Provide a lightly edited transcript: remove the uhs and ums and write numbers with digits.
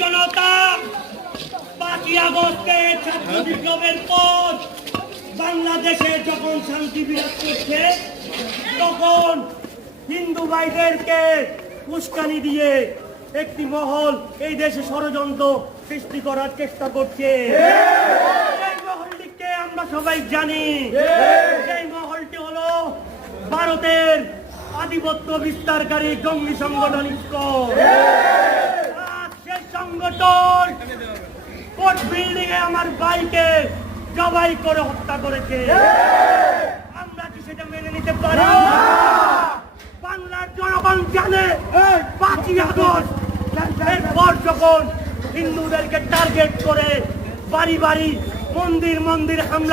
জনতা 5ই আগস্টে ছাত্র বিপ্লবের পর বাংলাদেশে যখন শান্তি বিরাজ করছে তখন হিন্দু ভাইদেরকে উস্কানি দিয়ে একটি মহল এই দেশে ষড়যন্ত্র সৃষ্টি করার চেষ্টা করছে। এই মহলটিকে আমরা সবাই জানি। এই মহলটি হলো ভারতের আধিপত্য বিস্তারকারী জঙ্গি সংগঠন ইসকন। সেই সংগঠন কোর্ট বিল্ডিং এ আমার ভাইকে জবাই করে হত্যা করেছে। আমরা কি সেটা মেনে নিতে পারি? বাংলার জনগণ জানে 5ই আগস্ট এরপর যখন হিন্দুদেরকে টার্গেট করে বাড়ি বাড়ি মন্দির হামলা